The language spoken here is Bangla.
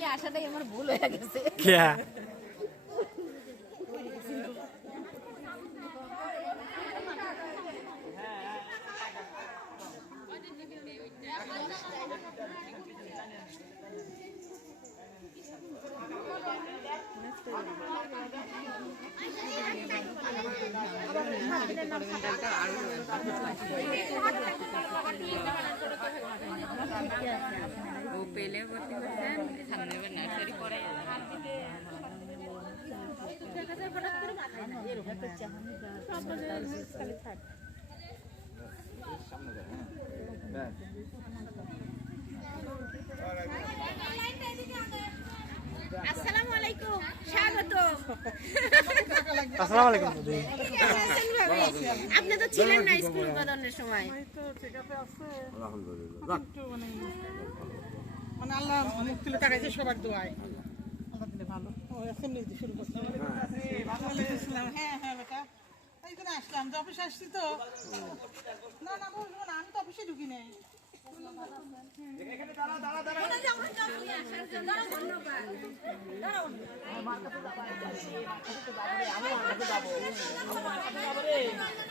এখানে আসাটাই আমার ভুল হয়ে গেছে। পেলে ভর্তি করছেন সামনে নার্সারি পড়ে আসসালামু আলাইকুম, স্বাগত। আসসালামু আলাইকুম। আপনি তো ছিলেন না স্কুল উদ্বোধনের সময়। মানে আল্লাহ মুখ তুলে তাকাইছে সবার দোয়ায়। আল্লাহ দিলে ভালো। ও এখন নিজে শুরু করছে। হ্যাঁ হ্যাঁ বেটা, এই তো আসলাম, তো অফিসে আসছি তো। না না বলবো না, আমি তো অফিসে ঢুকি নাই।